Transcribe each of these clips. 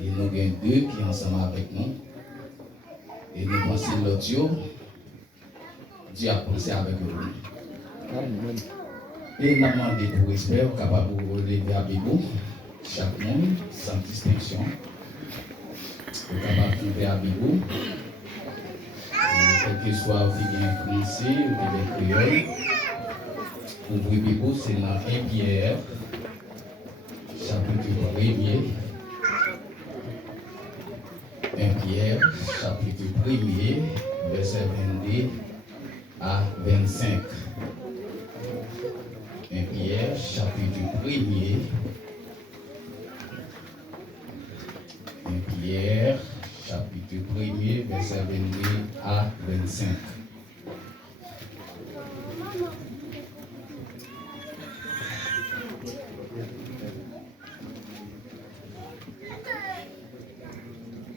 Et nous avons deux qui sont ensemble avec nous. Et nous pensons l'audio. Dieu a pensé avec nous. Et nous avons demandé pour espérer capable de relever avec vous, chaque monde, sans distinction. Pour capable de faire avec vous. Quel que soit le français ou le créole. Ouvrez Bible, c'est dans 1 Pierre, chapitre 1er. 1 Pierre, chapitre 1er, verset 22 à 25. 1 Pierre, chapitre 1er. 1 Pierre, chapitre 1er, verset 22 à 25.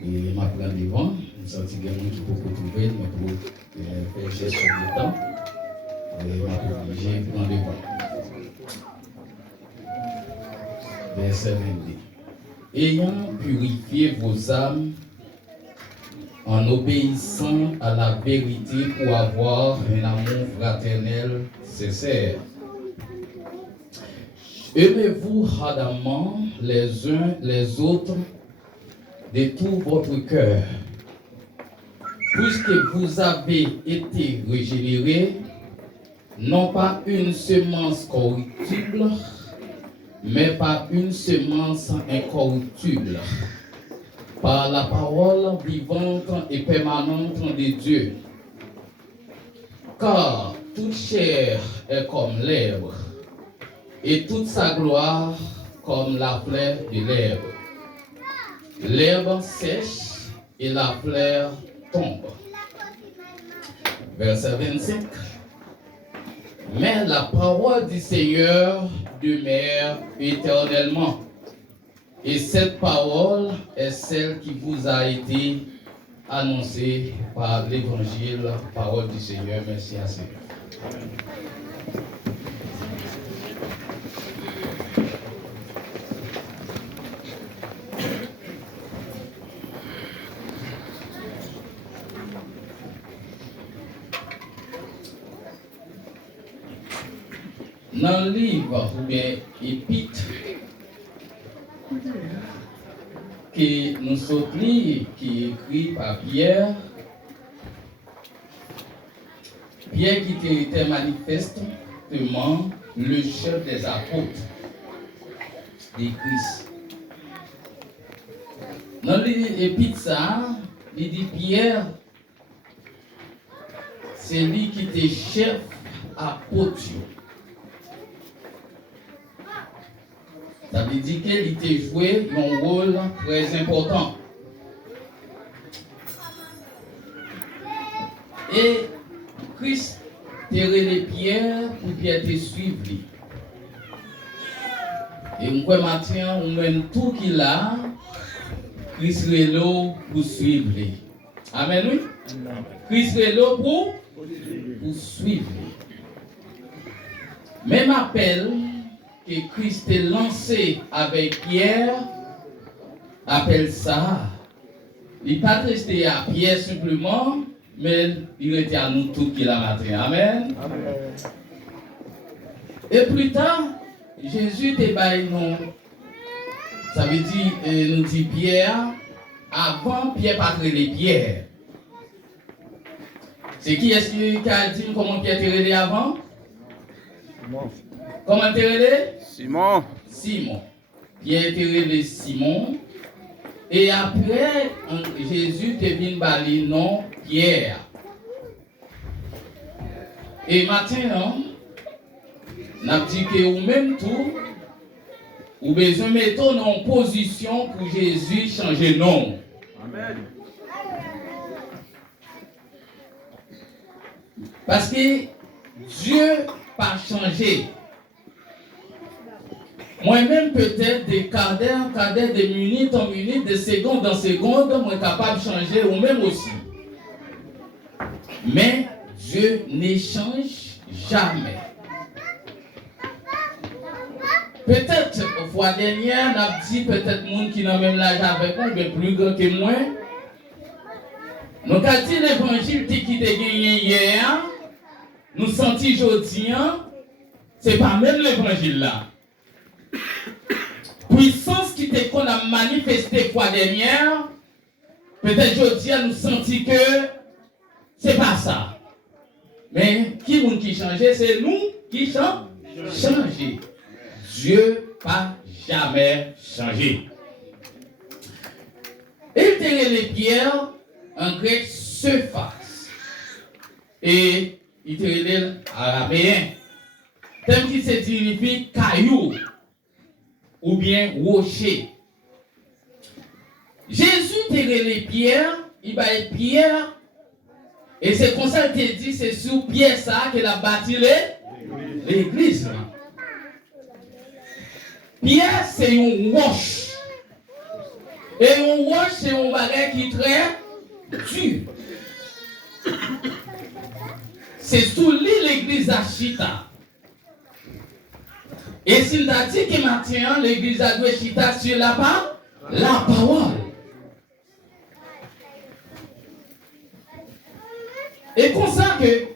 Et ma prendre devant, nous sommes des gens qui peuvent trouver, mais pour faire gestion du temps, et m'a obligé de prendre devant. Verset 22. Ayant purifié vos âmes en obéissant à la vérité pour avoir un amour fraternel sincère. Aimez-vous ardemment les uns les autres de tout votre cœur, puisque vous avez été régénérés, non pas une semence corruptible, mais par une semence incorruptible, par la parole vivante et permanente de Dieu. Car toute chair est comme l'herbe, et toute sa gloire comme la fleur de l'herbe. L'herbe sèche et la fleur tombe. Verset 25. Mais la parole du Seigneur demeure éternellement. Et cette parole est celle qui vous a été annoncée par l'évangile, parole du Seigneur. Merci à Seigneur. Dans le livre ou bien épître que nous sommes lus, qui est écrit par Pierre, Pierre qui était manifestement le chef des apôtres de Christ. Dans l'épître ça, il dit Pierre, c'est lui qui était chef apôtre. Ça veut dire qu'il était joué un rôle très important. Et Christ tirait les pierres pour Pierre te suivre. Et on peut matin, on met tout qu'il a, Christ relo pour suivre. Amen, oui? Christ relo pour suivre. Même appel que Christ est lancé avec Pierre, appelle ça. Il n'est pas resté à Pierre simplement, mais il était à nous tous qui l'a matin. Amen. Amen. Et plus tard, Jésus te baille non. Ça veut dire, nous dit Pierre, avant Pierre pas les Pierre. C'est qui est-ce qui a dit comment Pierre te relé avant? Comment te relé? Simon. Simon. Pierre te relé Simon. Et après, Jésus te vient bali non Pierre. Et maintenant, n'a dit que ou même tout, ou besoin de mettre en position pour Jésus changer nom. Amen. Parce que Dieu pas changé. Moi-même, peut-être des quarts d'heure, de minutes en minutes, de secondes en secondes, moi capable de changer, ou même aussi. Mais Dieu n'échange jamais. peut-être, fois dernière, on a dit peut-être monde qui n'a même l'âge avec moi, mais plus grand que moi. Donc, quand l'évangile qui t'a gagné hier, nous sentons aujourd'hui, c'est pas même l'évangile là. Puissance qui t'est qu'on a manifesté fois dernière, peut-être aujourd'hui, nous sentons que c'est pas ça. Mais qui change, c'est nous qui change. Dieu pas jamais changé. Il tenait les pierres en grec surface. Et il tenait l'araméen. Thème qui se signifie caillou ou bien rocher. Jésus tenait les pierres, il va les pierres. Et c'est comme ça qu'il dit, c'est sur pierre ça qu'il a bâti l'église. Pierre, c'est une roche. Et une roche, c'est un bagage qui est très dur. C'est sous l'église d'Achita. Et s'il t'a dit que maintenant, l'église d'Achita sur la parole. Et comme ça que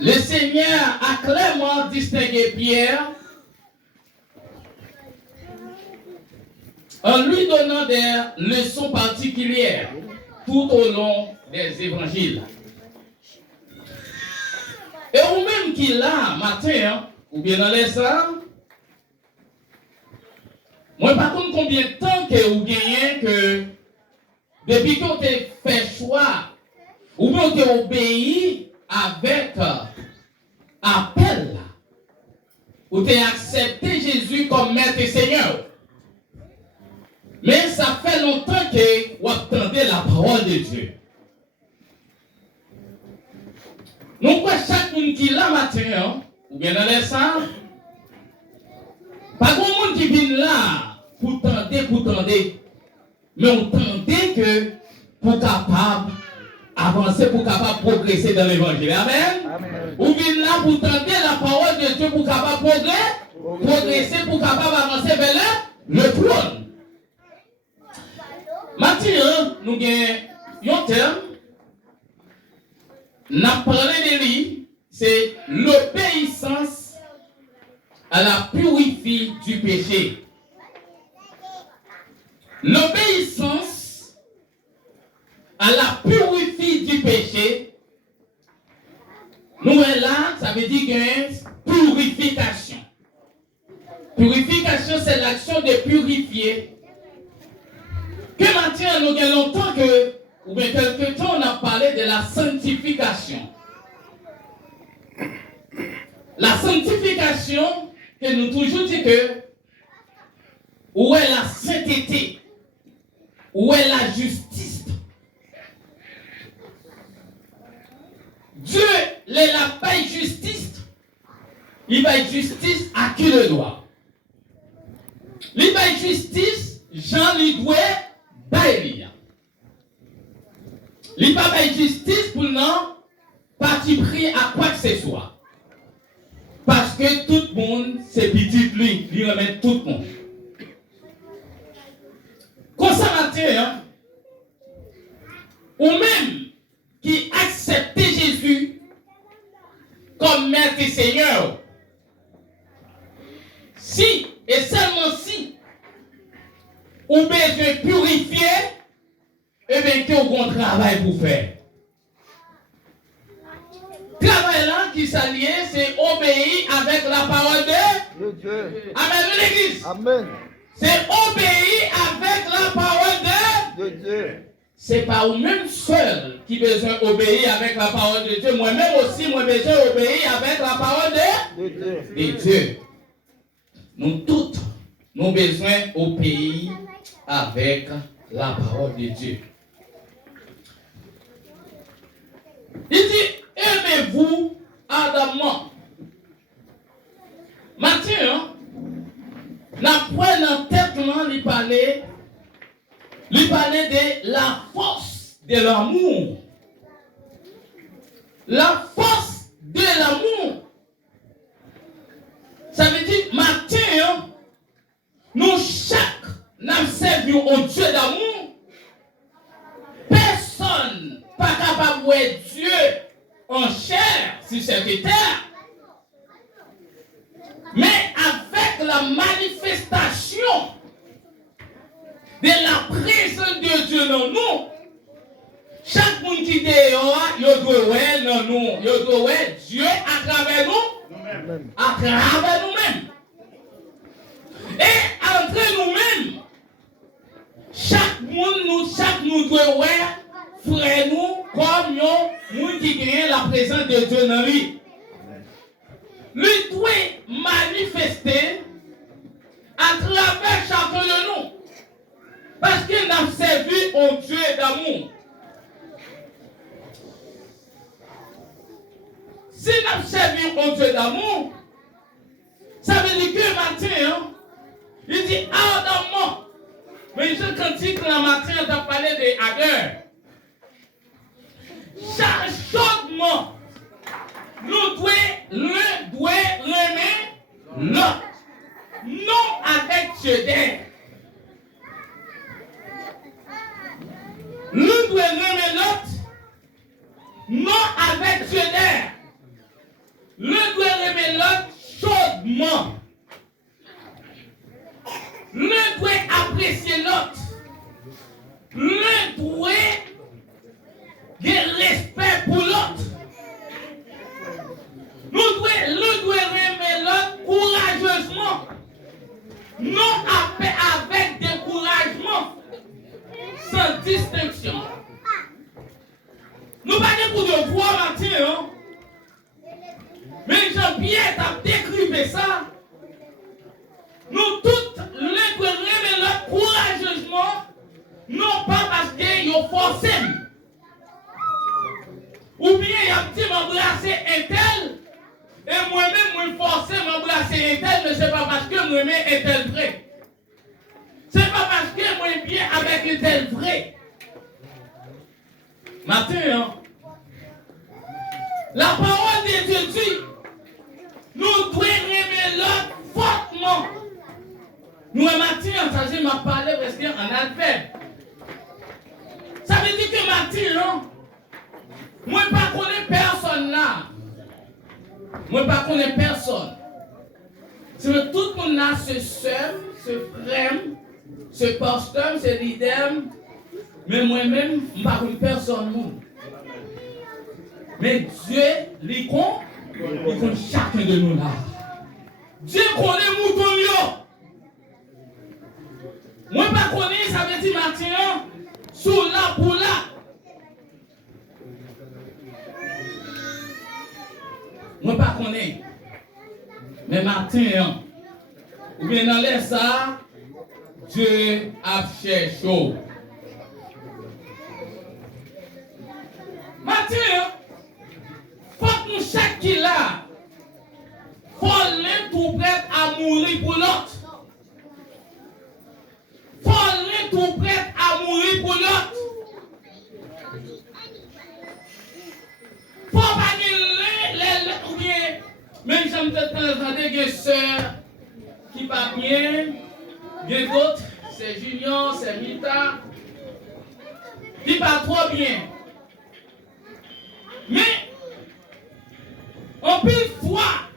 le Seigneur a clairement distingué Pierre en lui donnant des leçons particulières tout au long des évangiles. Et ou même qu'il a matin, ou bien dans les salles, moi par contre combien de temps que vous gagnez que depuis que vous avez fait choix, ou bien vous avez obéi avec appel, vous avez accepté Jésus comme Maître et Seigneur. Mais ça fait longtemps que vous attendez la parole de Dieu. Donc, chaque monde qui l'a matin, ou bien dans les salles, pas grand monde qui vient là pour tenter. Mais on tente que pour capable avancer, pour capable progresser dans l'évangile. Amen. Ou vient là pour tenter la parole de Dieu pour capable progresser, pour capable avancer vers le trône. Maintenant, nous avons un terme. Nous avons parlé de lui, c'est l'obéissance à la purifie du péché. L'obéissance à la purifie du péché, nous est là, ça veut dire qu'il y a une purification. Purification, c'est l'action de purifier. Que maintenant, nous avons longtemps que, ou bien quelque temps, on a parlé de la sanctification. La sanctification, que nous toujours dit que, où est la sainteté? Où est la justice? Dieu, il n'a pas justice. Il va justice à qui le doit. Il va justice, Jean lui doit. Il n'y a pas de justice pour non parti pris à quoi que ce soit. Parce que tout le monde, c'est petit lui, il remet tout le monde. Consommateur, ou même qui accepte Jésus comme Maître et Seigneur, si et seulement si ou besoin purifier, et bien qu'il y a un travail pour faire. Travail là qui s'allie, c'est obéir avec la parole de Dieu. Amen, l'église. Amen. C'est obéir avec la parole de Dieu. C'est pas vous-même seul qui besoin obéir avec la parole de Dieu. Moi-même aussi, moi besoin obéir avec la parole de Dieu. Nous tous, nous besoin obéir avec la parole de Dieu. Il dit, aimez-vous ardemment. Maintenant, la pointe en tête, il parlait de la force de l'amour. La force de l'amour. Ça veut dire, matin, hein, nous chaque nous servons au Dieu d'amour. Personne pas capable de voir Dieu en chair sur cette terre. Mais avec la manifestation de la présence de Dieu dans nous, chaque monde qui est dehors, il doit voir dans nous, il doit voir Dieu à travers nous, à travers nous-mêmes. Et entre nous-mêmes, chaque nous doit voir frère nous comme nous, monde qui gagne la présence de Dieu dans lui. Lui doit manifester à travers chacun de nous. Parce qu'il n'a servi au Dieu d'amour. Si nous avons servi au Dieu d'amour, ça veut dire que matin, il dit ardemment. Mais je cantique le matin, on a parlé de ardeur. Chaudement, nous devons remettre l'autre. Non avec chédère. Nous devons remettre l'autre. Non avec chédère. Nous devons remettre l'autre chaudement. Nous devons apprécier l'autre. Nous devons avoir respect pour l'autre. Nous devons remettre l'autre courageusement. Non avec découragement. Sans distinction. Nous ne parlons pas pour de voir matin. Mais Jean-Pierre t'a décrit ça. Nous tous devons remettre l'autre courageusement. Non pas parce qu'ils ont forcé. Ou bien il y a un petit m'embrasser un tel. Et moi-même, moi forcé m'embrasser un tel, mais ce n'est pas parce que moi-même un tel vrai. Ce n'est pas parce que moi bien avec un tel vrai. Matin, la parole de Dieu dit, nous devons aimer l'autre fortement. Nous, matin, ça veut dire m'a parlé parce qu'en adverbe. Ça veut dire que matin, moi ne connais personne là. Moi ne connais personne. C'est que tout le monde a ce seul, ce frère, ce pasteur, ce leader. Mais moi-même, je ne connais personne. Mais Dieu, il connaît chacun de nous là. Dieu connaît mouton. Moi ne connais pas, ça veut dire maintenant, sous là pour là. Moi pas connais. Mais matin, ou bien dans l'air ça, Dieu a fait chaud. Matin, faut que nous chaque qui là, faut l'être tout prêt à mourir pour l'autre. Faut l'être tout prêt à mourir pour l'autre. Faut pas que ou bien, même si je me des sœurs qui pas bien, bien d'autres, c'est Junior, c'est Mita, qui pas trop bien. Mais, en plus de fois,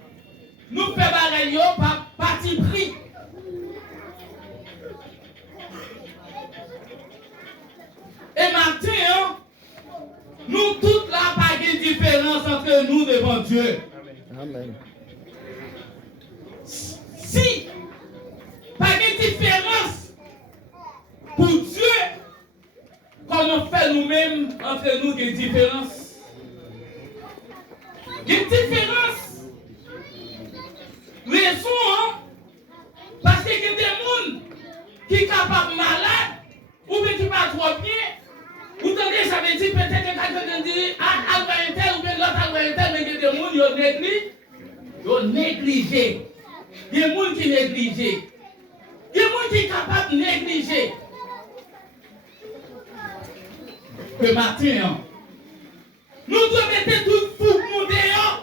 nous faisons pareil par parti pris. Et maintenant, nous toutes là, pas de différence entre nous devant Dieu. Amen. Si, pas de différence pour Dieu, comme on fait nous-mêmes entre nous des différences. Des différences. Raison, hein? Parce qu'il y a des gens qui sont capables de malade, ou bien qui ne sont pas trop bien. Vous entendez, ça veut dire peut-être que quelqu'un dit, ah, un tel ou bien l'autre un tel, mais il y a des gens qui négligent. Il y a des gens qui négligent. Il y a des gens qui sont capables de négliger. Que matin, nous devons mettre tout fou nous dehors.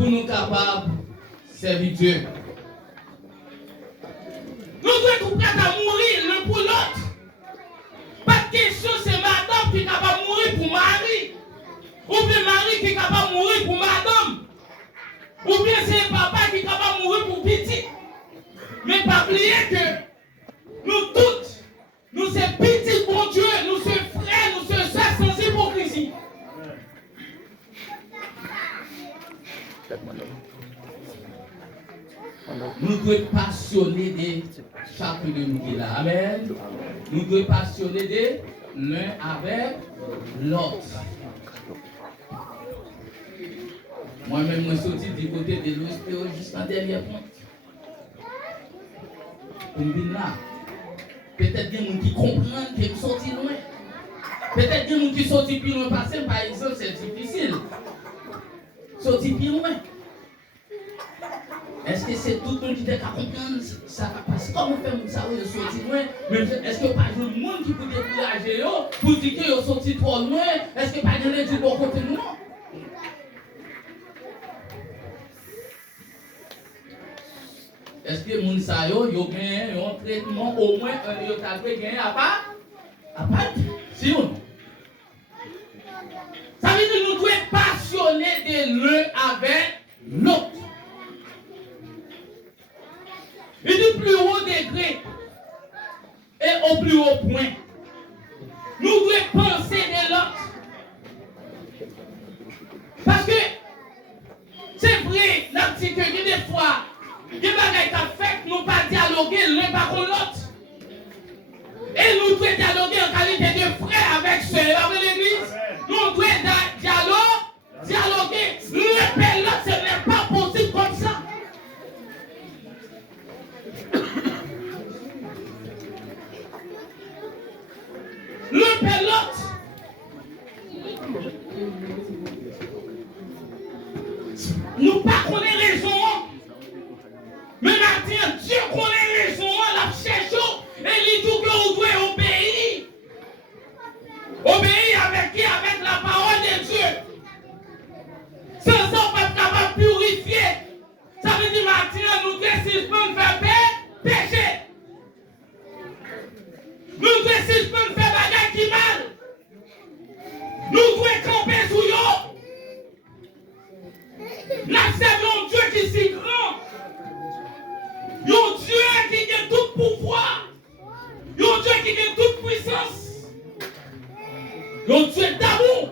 pour nous capables de servir Dieu. Nous devons être prêts à mourir l'un pour l'autre. Pas de question, c'est madame qui est capable de mourir pour mari. Ou bien mari qui est capable de mourir pour madame. Ou bien c'est papa qui est capable de mourir pour petit. Mais pas oublier que nous toutes, nous sommes petits pour Dieu, nous sommes frères, nous sommes sœurs sans hypocrisie. Nous devons être passionnés de chacun de nous qui est là. Amen. Nous devons être passionnés de l'un avec l'autre. Moi-même, je suis sorti du côté de l'OSPO jusqu'en dernière pointe. Peut-être qu'il y a des gens qui comprennent que je suis sorti loin. Peut-être qu'il y a des gens qui sont sortis plus loin. Parce que, par exemple, c'est difficile. Sortir plus loin. Est-ce que c'est tout le monde qui est capable de comprendre ça? Parce que comment faire ça, ils sont sortis loin? Est-ce que pas de monde qui peut décourager pour dire qu'ils sont sortis trop loin? Est-ce que pas de gens du bon côté de nous? Est-ce que les gens ont gagné un traitement au moins ils ont gagné à part? Si ou non? Ça veut dire que nous devons être passionnés de l'un avec l'autre. Et du plus haut degré et au plus haut point, nous devons penser de l'autre. Parce que c'est vrai, la petite que des fois, des bagages qui fait nous pas dialoguer l'un par l'autre. Et nous devons dialoguer en qualité de frère avec sœur avec l'église. Nous devons dialoguer l'un par l'autre, ce n'est pas possible comme ça. L'un par l'autre. Nous pas connaissons raison. Mais maintenant, Dieu connaît raison, la cherche et il dit que vous devez obéir. Obéir avec qui? Avec la parole de Dieu. Sans ça, on ne peut pas purifier. Ça veut dire maintenant, nous devons suspendre faire péché. Nous devons suspendre faire bagarre qui mal. Nous devons camper sous eux. Nous servons Dieu qui est si grand. Un Dieu qui a tout pouvoir. Un Dieu qui a toute puissance. Un Dieu d'amour.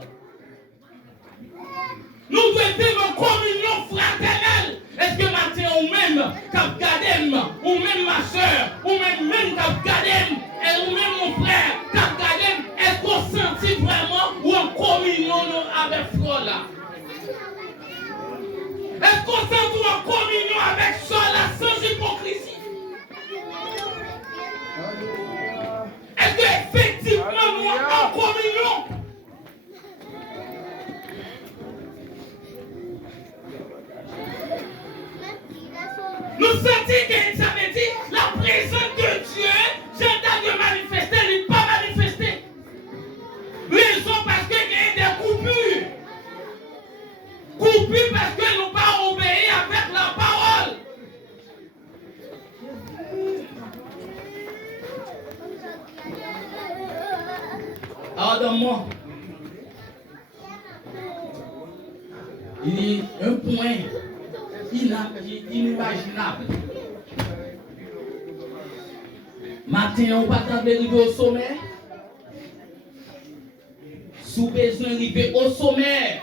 Nous devons vivre en communion fraternelle. Est-ce que maintenant, ou même, cap gadem, ou même ma soeur, ou même cap gadem, ou même mon frère, cap gadem, est-ce qu'on sentit vraiment ou en communion avec frère là? Est-ce qu'on sent en communion avec ça là sans hypocrisie? Est-ce qu'effectivement nous sommes en communion? Nous sentons que ça veut dire la présence de Dieu, j'entends Dieu manifester, il n'est pas manifesté. Raison parce qu'il y a des coupures. Coupures parce que nous pas obéi avec la parole. Alors dans moi, il y a un point inimaginable. Matin, on va t'arriver au sommet. Sous besoin d'arriver au sommet.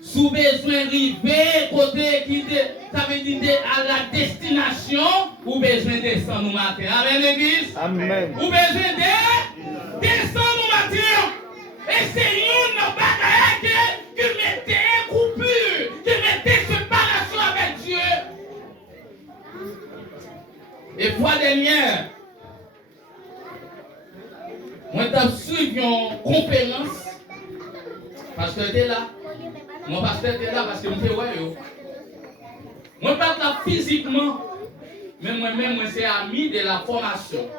Sous besoin d'arriver côté qui ça veut dire à la destination, ou besoin de descendre au matin. Amen, l'église. Amen. Ou besoin de descendre au matin. Et c'est une bagaille qui mettait coupure, qui mettait séparation avec Dieu. Et fois dernière, moi j'ai suivi une conférence. Pasteur était là. Mon pasteur était là parce que je me ouais. Moi je pas là physiquement, mais moi-même, moi c'est ami de la formation.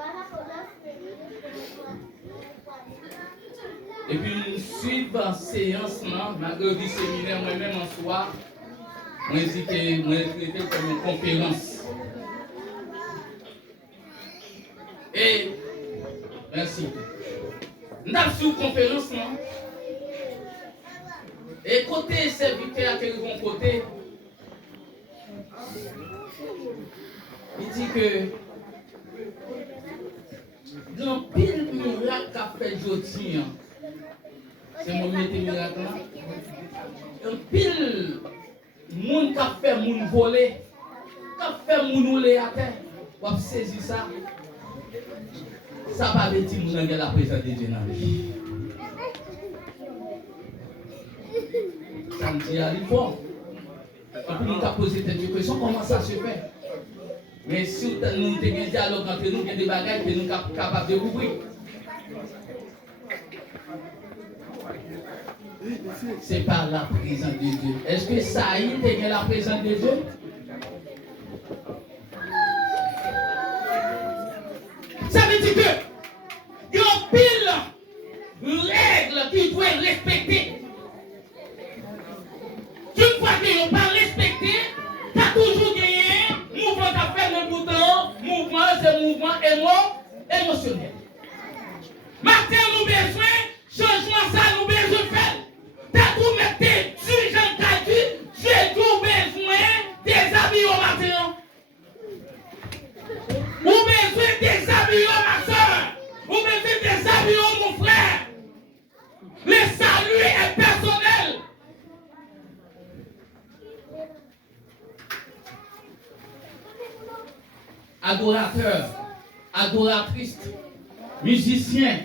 Et puis nous suivons en séance, malgré du séminaire, moi-même en soi, moi j'ai traité comme une conférence. Et merci. Nous avons sur conférence, non? Et côté serviteur qui est de côté, il dit que dans pile miracle qu'a fait aujourd'hui, c'est mon métier miracle. Un pile monde qui a fait moun voler, qui a fait moun rouler à terre, on a saisi ça. Ça va veut dire moun dans la présence de Dieu dans lui. Ça me dit à l'effort. Et puis nous avons posé cette question, comment ça se fait? Mais si nous avons un dialogue entre nous, il y a des bagages que nous sommes capables de ouvrir. C'est par la présence de Dieu. Est-ce que ça y est la présence de Dieu? Ça veut dire que il y a une pile règles qui doivent respecter. Une fois qu'ils n'ont pas respecté, tu as toujours gagné. Mouvement qui a fait le bouton, mouvement, c'est mouvement émotionnel. Maintenant, nous avons besoin, changement ça, nous avons besoin de faire. Tu as tout mettre tes gens qui tu as tout besoin des habits au matin. Ou besoin des habits ma soeur. Ou besoin des habits mon frère. Le salut est personnel. Adorateurs, adoratrices, musiciens,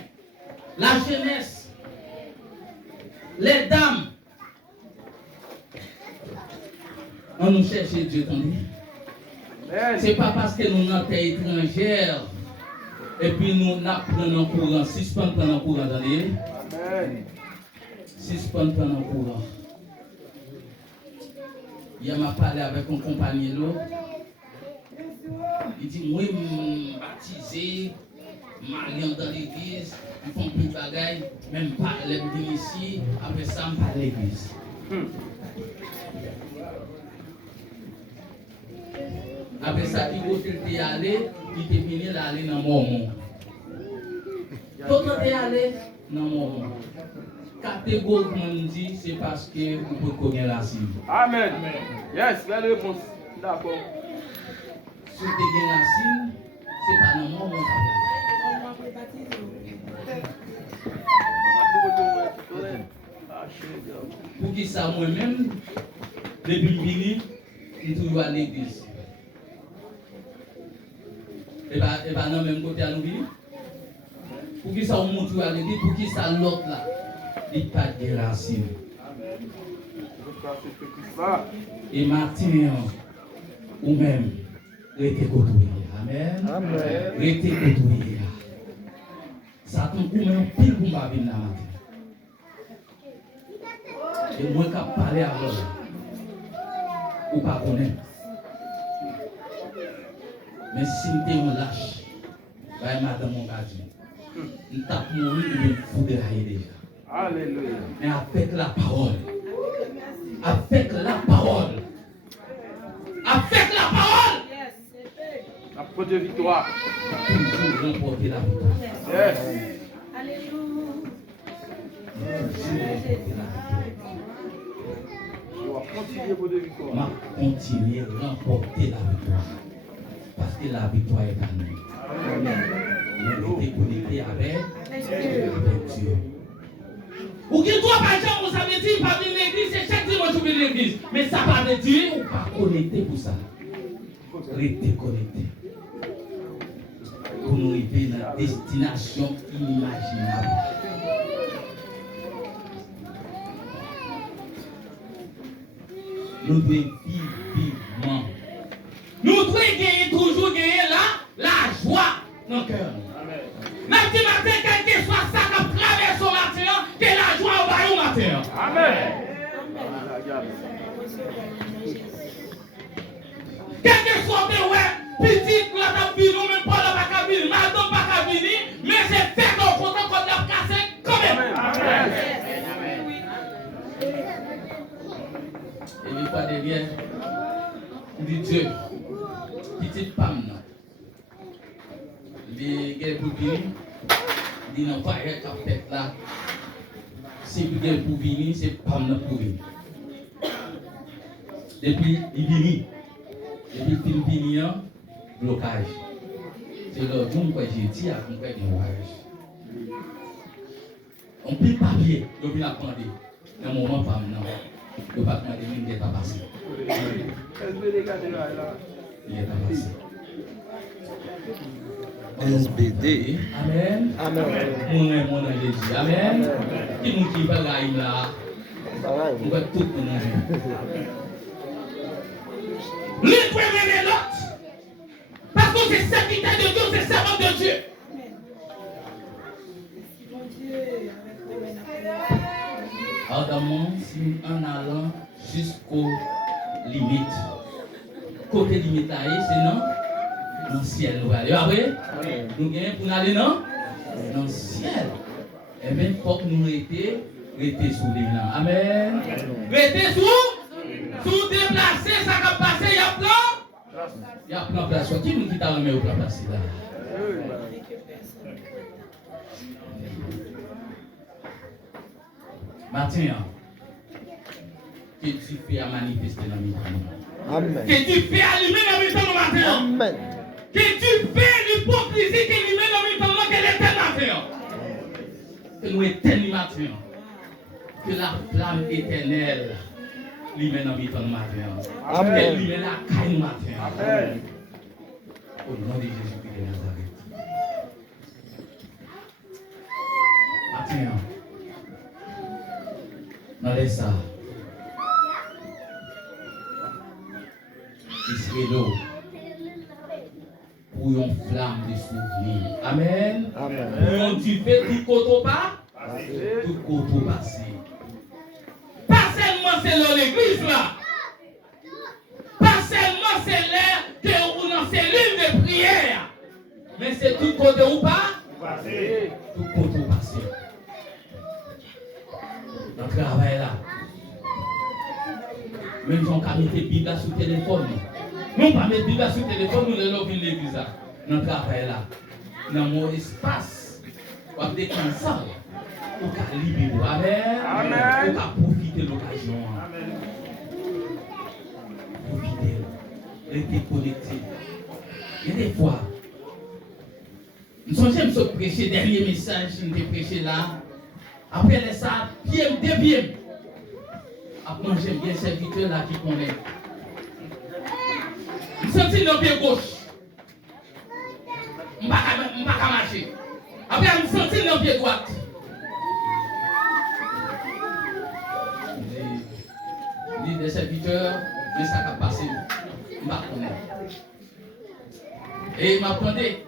la jeunesse, les dames. On nous cherche Dieu, ce n'est pas parce que nous sommes étrangères et puis nous prenons courant, suspendons pendant courant dans les. Suspendons pendant courant. Il m'a parlé avec un compagnon là. Il dit, moi, je suis baptisé, je dans l'église, ils font plus de bagailles, même pas l'église ici, après ça, je parle l'église. Après ça, il est allé, il est venu aller dans mon monde. Tout est allé dans mon monde. Catégoriquement, dit, c'est parce que vous pouvez connaître la cible. Amen. Yes, belle réponse. D'accord. Si vous avez la cible, c'est pas dans mon monde. Pour qui ça, moi-même, depuis le vini, je suis toujours à l'église. Et pas dans le même côté à nous venir. Pour qui ça, on monte à l'église, pour qui ça, l'autre là, il n'y a pas de racines. Et Martin, ou même, restez côtoyé. Amen. Restez côtoyé. Ça tombe pour même pile pour ma vie dans la matin. Et moi, quand je parle à vous, ou pas connaître. Mais si je suis lâche, madame mon gardien, je tape mourir ou je fous de railler déjà. Alléluia. Mais avec la parole, avec la parole, avec la parole, la porte de victoire. Toujours remporter la victoire. Yes. Alléluia. Je vais continuer pour de victoire. Je vais continuer à remporter la victoire. Parce que la victoire est à nous. On est connecté avec Dieu. Ou qu'il doit pas dire, vous savez dire, pas venir l'église, c'est chaque dimanche vous venez l'église. Mais ça pas veut dire, ou pas connecté pour ça. Restez connecté. Pour nous arriver à une destination inimaginable. Nous devons vivre vivement. Nous devons toujours gagner la joie dans le cœur. Même si matin, quel que soit ça qui traverse au matin, que la joie va au matin. Amen. Quel que soit le petit, la vie, nous même pas la cabine, madame pas cabine, mais c'est fait qu'on compte qu'on a cassé quand même. bien. Dit Dieu, petite femme, il y a pour venir, il n'y a pas de tête là. Si vous avez pour venir, c'est femme pour venir. Depuis il vient, depuis il vient, blocage. C'est le jour où j'ai dit à mon père de voyage. On peut papier, on peut apprendre. Dans le moment, pas maintenant. Le bâtiment de l'île n'est pas passé. Il n'est pas passé. SBD. Amen. Amen. Mon ange dit Amen. Qui nous qui va là, on va tout le monde. Les premiers l'autre. Parce que c'est serviteur de Dieu, c'est servant de Dieu. Ardemment, si en allant jusqu'aux limites. Côté limite là, c'est non? Dans le ciel, nous allons aller. Après, nous gagnons pour aller dans le ciel. Eh bien, il faut que nous rester sous les mains. Amen. Rester sous déplacer, ça va passer, il y a plein. Il y a plein de places. Qui nous quitte à remettre au plan placé là? Matin, que tu fais à manifester dans le temps. Amen. Que tu fais allumer dans le temps matin. Amen. Que tu fais l'hypocrisie qui allume dans le temps que l'éternel matin. Que nous éteignons matin. Que la flamme éternelle lui met dans le temps matin. Amen. Que lui met la caille matin. Amen. Au nom de Jésus-Christ de Nazareth. Matin. Non, laisse ça. Il serait l'eau pour une flamme de souvenir. Amen. Amen. Pour un duvet, tout côté pas, tout côté passé. Pas seulement c'est dans l'église là. Pas seulement c'est l'air que on en cellule de prière. Mais c'est tout côté ou pas? Tout côté passé. Notre travail là. Même si on a mis des Bibles sur le téléphone, nous pas mettre Bible sur le téléphone, nous les lovons l'église là. Notre travail là. Dans mon espace, on va déclencher ça. On va libérer. Amen. On va profiter de l'occasion. Profiter. Rester connecté. Il y a des fois, nous sommes prêcher le dernier message que nous avons prêché là. Après ça, pied, deux pieds. Après, j'aime bien serviteur là qui connaît. Je me sens dans le pied gauche. Je ne peux pas marcher. Après, je me sens dans le pied droit. Je dis des serviteurs, mais ça va passer. Je ne peux pas connaître. Et il m'attendait.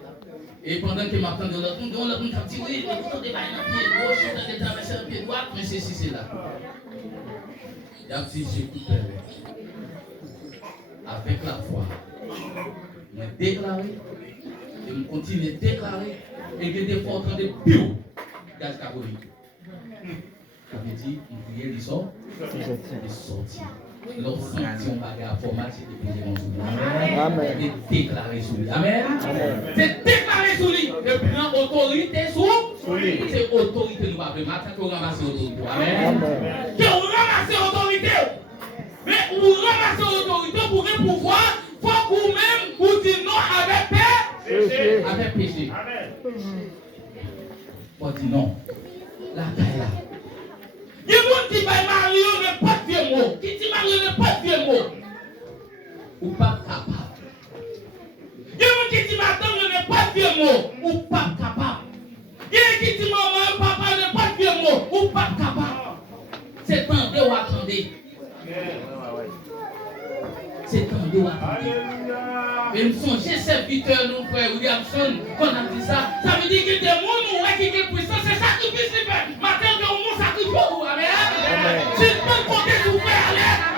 Et pendant qu'il m'attendait, l'autre monde a dit oui, mais vous avez dans le pied gauche, vous avez traversé le pied droit, mais c'est ici, c'est là. Il a dit j'écoute avec la foi. Je déclaré, je continue à déclarer, et que des fois entendre bio gaz carbonique. Ça veut dire, une prière, il sort, il sortit. Lorsqu'on bagarre formaté de Amen. c'est déclaré sous lui. Amen. C'est déclaré sous lui. Le plan autorité sous lui. C'est autorité nous va faire matin que vous ramassez autorité. Amen. Que vous ramassez autorité. Mais vous ramassez autorité pour un pouvoir, il faut que vous-même vous dites non avec péché. Avec péché. Amen. Faut dire non. La caille là. Il y a des gens qui va marier, ne pas de vieux mots. Qui dit marier, ne pas de vieux mots. Ou pas capable. Il y a des gens qui disent madame, ne pas de vieux mots. Ou pas capable. Il y a des gens qui disent maman, papa, ne pas de vieux mots. Ou pas capable. C'est tendez ou attendez. C'est tendez ou attendez. Et nous sommes chez serviteurs, nous, frère Williamson, qu'on a dit ça. Ça veut dire que des gens qui ont puissance, c'est sacrifice qui fait. Maintenant, que nous sacrifions, amen. Si tu peux compter sur frère,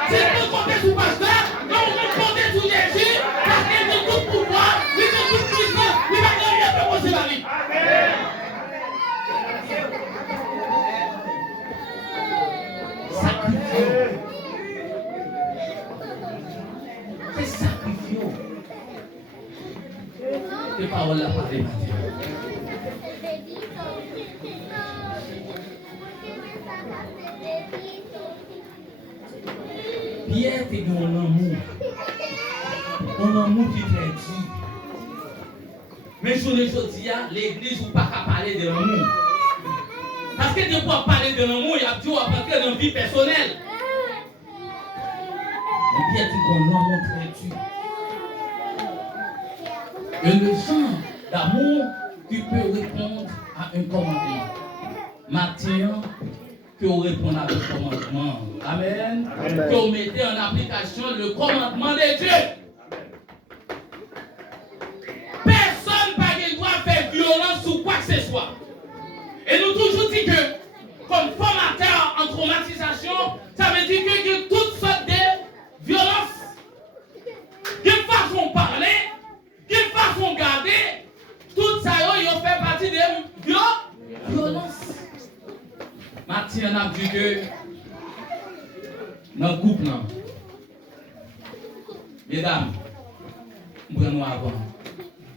si tu peux compter sur pasteur, non, on peut compter sur Jésus, parce qu'il a tout pouvoir, il a toute puissance, il va rien faire possible à lui. Sacrifions. parole la parler matin. Pierre était dans un amour qui très dur. Mais je ne dis à l'église ou pas qu'à parler de l'amour. Parce que de quoi parler de l'amour, il y a toujours à partir dans la vie personnelle. Mais Pierre dit qu'on a un amour très dur. Et le genre d'amour qui peut répondre à un commandement. Matin, que vous répondez à le commandement. Amen. Que vous mettez en application le commandement de Dieu. Personne n'a le droit de faire violence ou quoi que ce soit. Et nous toujours dit que, comme formateur en traumatisation, ça veut dire que toutes sortes de violences, de façon parler, de façon garder, tout ça, ils ont fait partie des violences. Mathieu a dit que dans le couple, mesdames, nous prenons avant.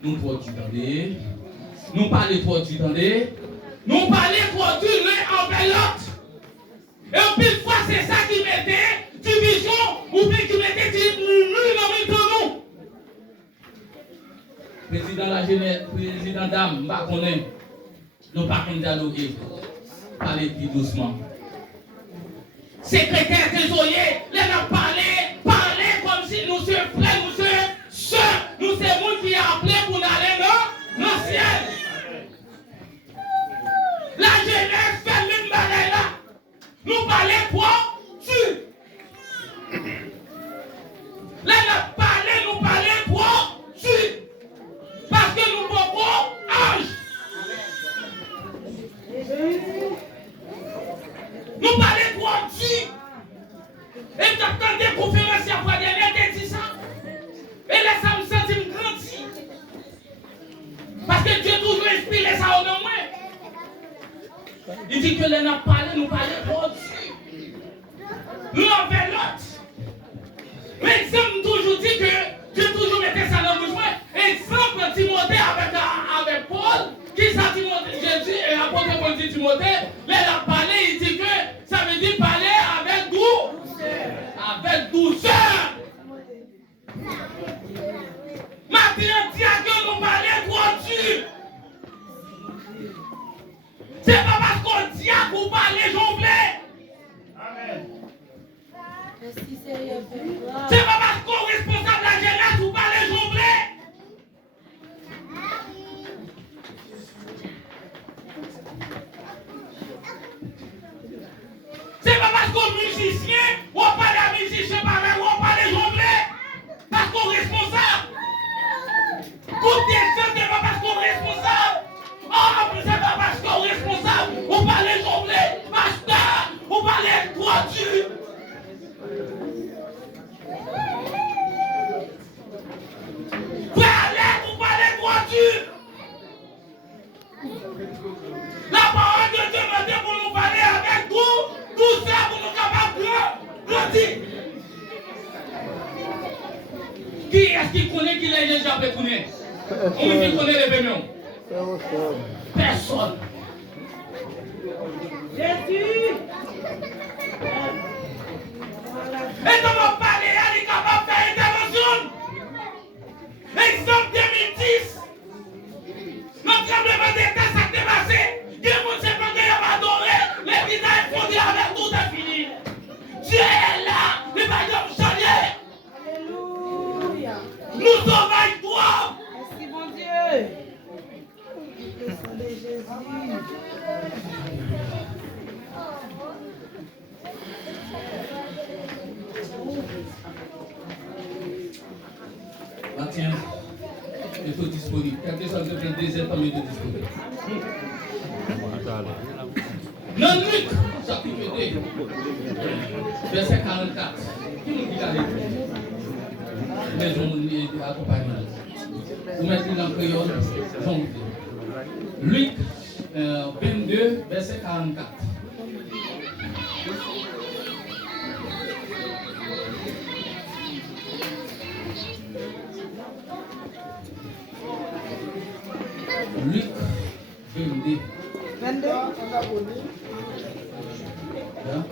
Nous produisons, nous parlons produisons, nous parlons produisons l'un envers l'autre. Et puis, fois, c'est ça qui mettait division ou bien qui mettait nous. Président la jeunesse, président dame, nous ne nous pas dialoguer. Parlez plus doucement. Secrétaire trésorier, les gens parler comme si nous sommes frères, nous sommes sœurs, nous sommes gens qui a appelé pour aller dans le ciel. La jeunesse fait même bagaille là. Nous parlons quoi? Tu. Là, nous parlons quoi? Tu. Parce que nous pouvons âge. Nous parlons quoi? Tu. Et tu as des conférences à fois dernière, tu dit ça. Et là, ça me sentit grandi. Parce que Dieu toujours inspiré ça au nom. Il dit que les gens parlent, nous parlons au-dessus. L'un vers l'autre. Mais exemple toujours dit que Dieu toujours mettait ça dans le bouche. Exemple Timothée avec Paul, qui ça Timothée, Jésus et l'apôtre Paul dit Timothée, les gens parlent, il dit que ça veut dire parler avec douceur. Maintenant, Dieu que nous parlons au-dessus. C'est pas parce qu'on dit à vous parler jonglé. Amen. C'est pas parce qu'on est responsable de la jeunesse vous parlez jonglé. C'est pas parce qu'on est musicien ou on parle à musicien pareil ou on parle jonglé. Parce qu'on est responsable. Coupe des choses, c'est pas parce qu'on est responsable. Oh, c'est pas parce qu'on est responsable. On parle jonglé. Pasteur, on parle droiture. Vous parlez droiture. La parole de Dieu m'a dit pour nous parler avec tout ça pour nous capables de grandir. Qui est-ce qui connaît qui l'a déjà connaît? On qui connaît les bénions? Personne. Jésus. Et comment parler, elle est capable de faire intervention. Exemple 2010. Notre tremblement d'état s'est dépassé. Dieu ne sait pas qu'il a adoré. Les visages fondés avec tout est fini. Dieu est là. Il va nous changer. Alléluia. Nous sommes avec toi. Merci mon Dieu. Le sang de Jésus. Tiens, il faut disponible. Quelque chose de bien désert, mais de disponible. Non, Luc, chapitre 2, verset 44. Qui nous dit la lecture? Maison accompagnée. Vous mettez dans le créole, Luc 22, verset 44. Luc 22. 22. En agonie, Hein?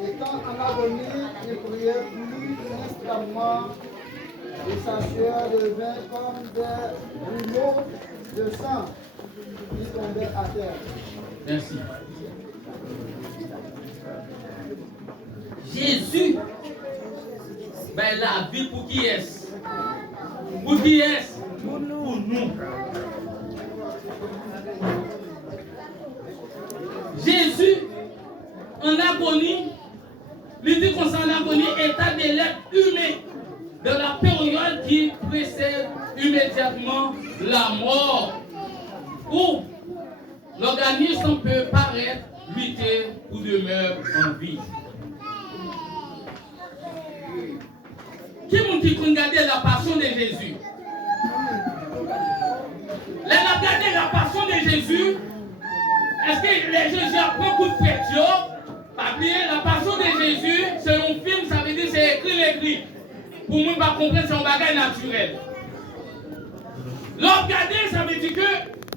étant en agonie, il priait plus instamment et sa sueur devint comme des rouleaux de sang qui tombaient à terre. Merci. Jésus, ben la vie pour qui est-ce? Pour qui est-ce? Pour nous. Jésus, en agonie, lui dit qu'on s'en agonie, état de l'être humain, de la période qui précède immédiatement la mort, où l'organisme peut paraître lutter ou demeurer en vie. Qui m'a dit qu'on regardait la passion de Jésus? Là, regardez la passion de Jésus. Est-ce que les Jésus apprennent coup de fête? Pas oublier, la passion de Jésus, c'est un film, ça veut dire c'est écrit. Pour moi, pas comprendre, c'est un bagage naturel. Là, regardez, ça veut dire que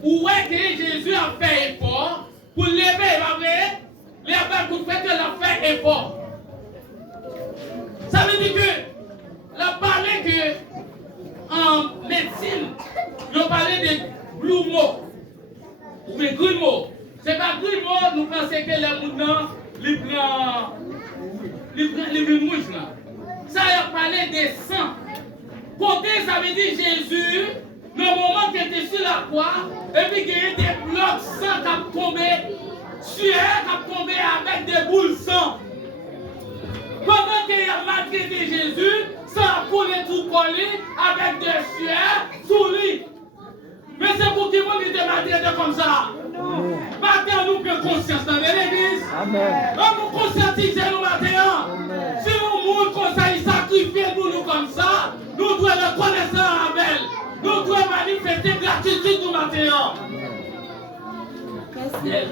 où est que Jésus a fait effort pour lever, pas vrai? Les coup de fête, il a fait effort. Ça veut dire que la parlé que en médecine, ils ont parlé de grumeaux. Mais grumeaux. C'est pas grumeaux, nous pensons que les moutons, ils prennent mouche là. Ça a parlé des sangs. Côté, ça veut dire Jésus, le moment qu'il était sur la croix, et puis qu'il y a des blocs sang qui ont tombé, sueur qui ont tombé avec des boules sang. Pendant qu'il a maltraité Jésus, ça a coulé tout collé avec des sueurs sous lui. Mais c'est pour qui vous dites maltraité comme ça? Maintenant, nous prenons conscience dans l'église. Amen. Nous conscientisons nous maintenant. Si nous mourons comme ça, ils sacrifient pour nous comme ça, nous devons reconnaître avec. Nous devons manifester gratitude nous maintenant. Merci.